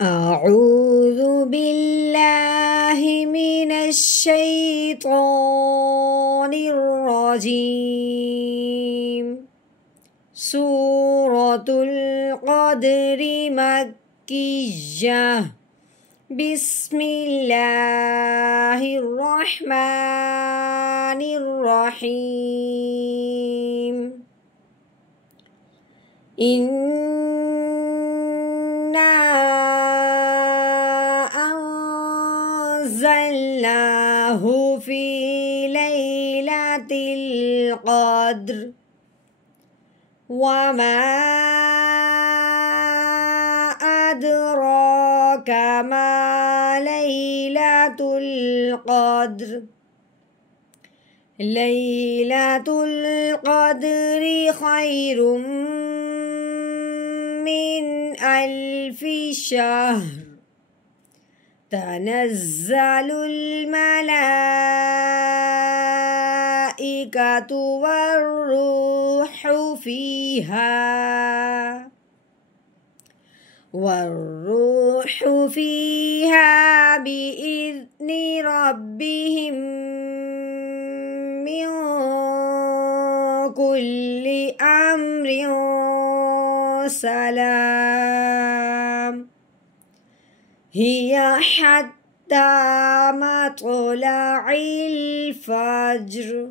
أعوذ بالله من الشيطان الرجيم. سورة القدر مكية. بسم الله الرحمن الرحيم. إنا أنزلناه في ليلة القدر وما أدراك ما ليلة القدر. ليلة القدر خير من 1000 شهر. تنزل الملائكة والروح فيها بإذن ربهم من كل أمر سلام. هي حتى مطلع الفجر.